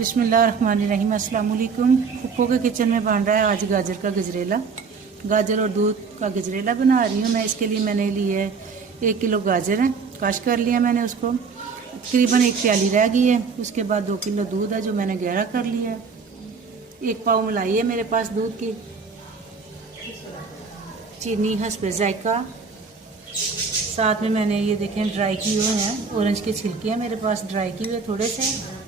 बिस्मिल्लाहिर्रहमानिर्रहीम। अस्सलाम वालेकुम। पप्पो के किचन में बन रहा है आज गाजर का गजरेला। गाजर और दूध का गजरेला बना रही हूँ मैं। इसके लिए मैंने लिए है 1 किलो गाजर है, कश कर लिया मैंने उसको। तकरीबन 1 प्याली रह गई है। उसके बाद 2 किलो दूध है जो मैंने गहरा कर लिया है। 1 पाव मलाई है मेरे पास दूध की। चीनी हस्बे जायका। साथ में मैंने ये देखें ड्राई किए हुए हैं ऑरेंज के छिलके हैं मेरे पास ड्राई किए हुए थोड़े से।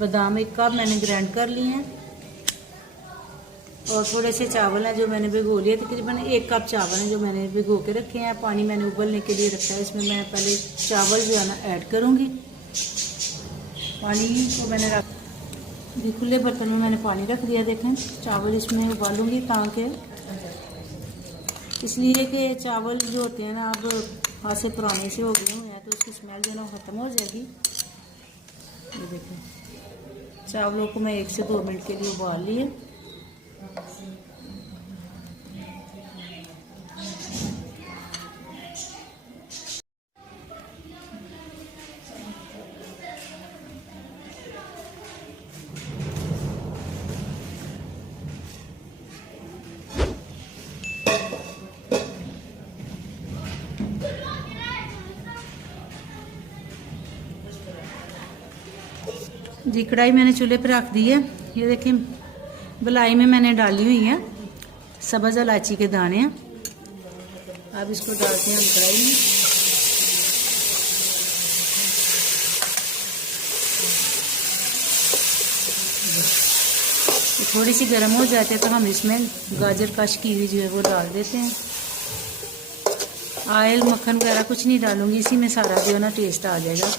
बादाम 1 कप मैंने ग्राइंड कर लिए हैं और थोड़े से चावल हैं जो मैंने भिगो लिए। तकरीबन 1 कप चावल हैं जो मैंने भिगो के रखे हैं। पानी मैंने उबलने के लिए रखा है। इसमें मैं पहले चावल जो है ना ऐड करूँगी। पानी को मैंने रख खुले बर्तन में मैंने पानी रख दिया। देखें चावल इसमें उबालूँगी ताकि इसलिए कि चावल जो होते हैं ना अब हाथ से पुराने से हो गए हुए हैं तो उसकी स्मेल जो है ना ख़त्म हो जाएगी। ये देखें चावलों को मैं 1 से 2 मिनट के लिए उबाल लिए। जी कढ़ाई मैंने चूल्हे पर रख दी है। ये देखें बलाई में मैंने डाली हुई है सब्ज़ इलायची के दाने। अब इसको डालते हैं हम कढ़ाई में। थोड़ी सी गर्म हो जाती है तो हम इसमें गाजर कश की हुई जो है वो डाल देते हैं। ऑयल मक्खन वगैरह कुछ नहीं डालूंगी, इसी में सारा जो है ना टेस्ट आ जाएगा।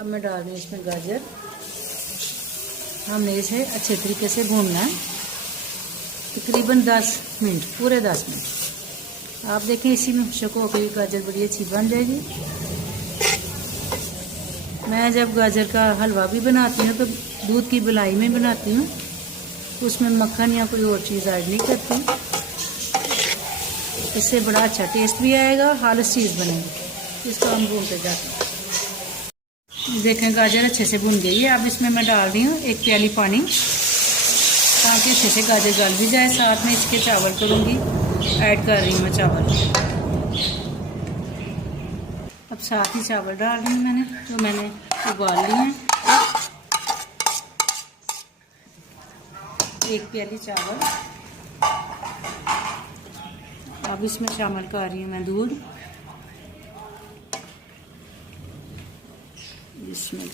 अब मैं डाल रही हूँ इसमें गाजर। हमने इसे अच्छे तरीके से भूनना है तकरीबन 10 मिनट, पूरे 10 मिनट। आप देखें इसी में शको होकर गाजर बड़ी अच्छी बन जाएगी। मैं जब गाजर का हलवा भी बनाती हूँ तो दूध की बलाई में बनाती हूँ, उसमें मक्खन या कोई और चीज़ ऐड नहीं करती। इससे बड़ा अच्छा टेस्ट भी आएगा, खालिस चीज़ बनेगी। इसको हम भूनते जाते हैं। देखें गाजर अच्छे से भुन गई है। अब इसमें मैं डाल रही हूँ 1 प्याली पानी ताकि अच्छे से गाजर गल भी जाए। साथ में इसके चावल करूँगी, ऐड कर रही हूँ मैं चावल। अब साथ ही चावल डाल रही हूँ मैंने जो मैंने उबाल लिए हैं। 1 प्याली चावल। अब इसमें शामिल कर रही हूँ मैं दूध। इसमें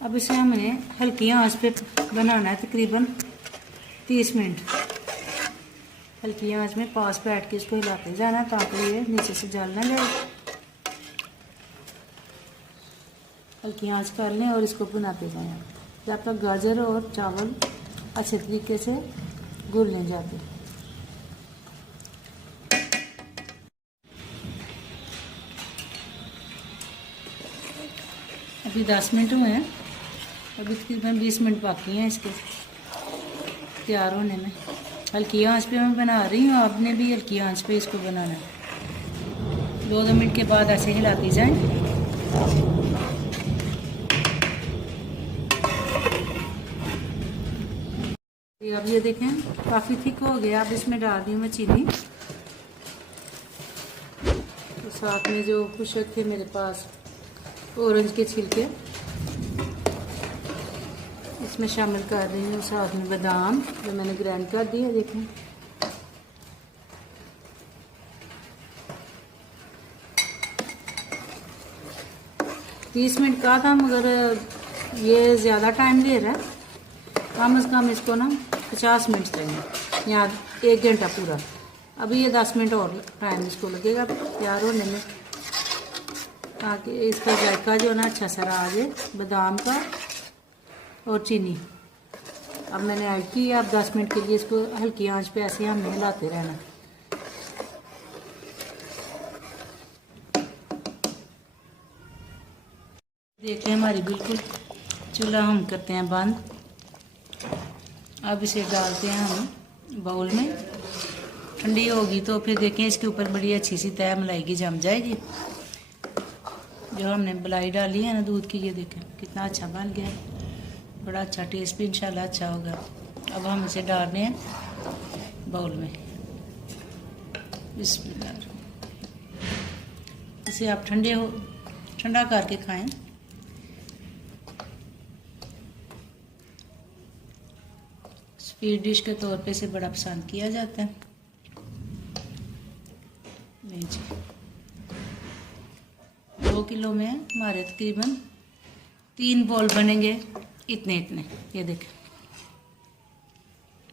अब इसे हमने हल्की आंच पे बनाना है तकरीबन 30 मिनट। हल्की आंच में पास बैठ के इसको हिलाते जाना ताकि ये नीचे से जल ना जाए। हल्की आंच कर लें और इसको भुनाते जाएं जब तक गाजर और चावल अच्छे तरीके से घुलने जाते। अभी 10 मिनट हुए हैं। अभी तकरीबन 20 मिनट बाकी हैं इसके तैयार होने में। हल्की आंच पे मैं बना रही हूँ, आपने भी हल्की आंच पे इसको बनाना है। 2 मिनट के बाद ऐसे हिलाती जाएं। अब ये देखें काफ़ी थिक हो गया। अब इसमें डाल दी हूँ मैं चीनी। तो साथ में जो कुछ थे मेरे पास ऑरेंज के छिलके इसमें शामिल कर रही हूँ। साथ में बादाम जो मैंने ग्राइंड कर दिए देखें। तीस मिनट का था मगर ये ज़्यादा टाइम ले रहा है। कम से कम इसको ना 50 मिनट चाहिए या 1 घंटा पूरा। अभी ये 10 मिनट और टाइम इसको लगेगा तैयार होने में ताकि इसका जायका जो ना अच्छा सा आ जाए बादाम का और चीनी। अब मैंने ऐड की। अब 10 मिनट के लिए इसको हल्की आंच पे ऐसे हम हिलाते रहना। देखिए हमारी बिल्कुल चूल्हा हम करते हैं बंद। अब इसे डालते हैं हम बाउल में। ठंडी होगी तो फिर देखें इसके ऊपर बड़ी अच्छी सी तय मलाई की जम जाएगी। जो हमने मलाई डाली है ना दूध की, ये देखें कितना अच्छा बन गया है, बड़ा अच्छा टेस्ट भी इंशाल्लाह अच्छा होगा। अब हम इसे डाल रहे हैं बाउल में। बिस्मिल्लाह। इसे आप ठंडा करके खाएं। स्वीट डिश के तौर पे इसे बड़ा पसंद किया जाता है। नहीं जी, 2 किलो में हमारे तकरीबन 3 बॉल बनेंगे, इतने इतने। ये देखें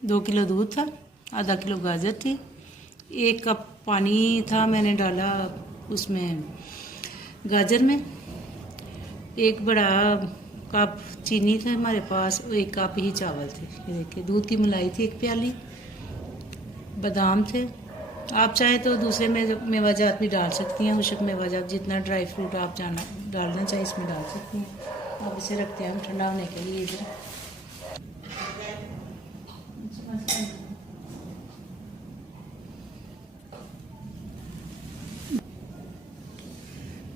2 किलो दूध था, आधा किलो गाजर थी, 1 कप पानी था मैंने डाला उसमें गाजर में, 1 बड़ा कप चीनी था हमारे पास, 1 कप ही चावल थे। ये देखिए दूध की मलाई थी 1 प्याली, बादाम थे। आप चाहे तो दूसरे मेवाजात भी डाल सकती हैं, खुशक मेवाजात, जितना ड्राई फ्रूट आप डालना चाहे इसमें डाल सकती हैं। अब इसे रखते हैं हम ठंडा होने के लिए। इधर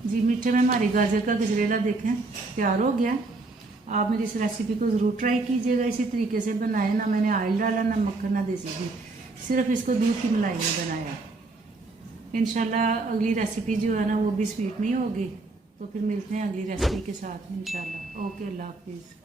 जी मीठे में हमारी गाजर का गजरेला देखें तैयार हो गया। आप मेरी इस रेसिपी को ज़रूर ट्राई कीजिएगा, इसी तरीके से बनाए। ना मैंने ऑयल डाला, ना मक्खन, ना देसी घी, सिर्फ इसको दूध की मलाई में बनाया। इंशाल्लाह अगली रेसिपी जो है ना वो भी स्वीट में ही होगी। तो फिर मिलते हैं अगली रेसिपी के साथ इंशाल्लाह। ओके, अल्लाह हाफिज़।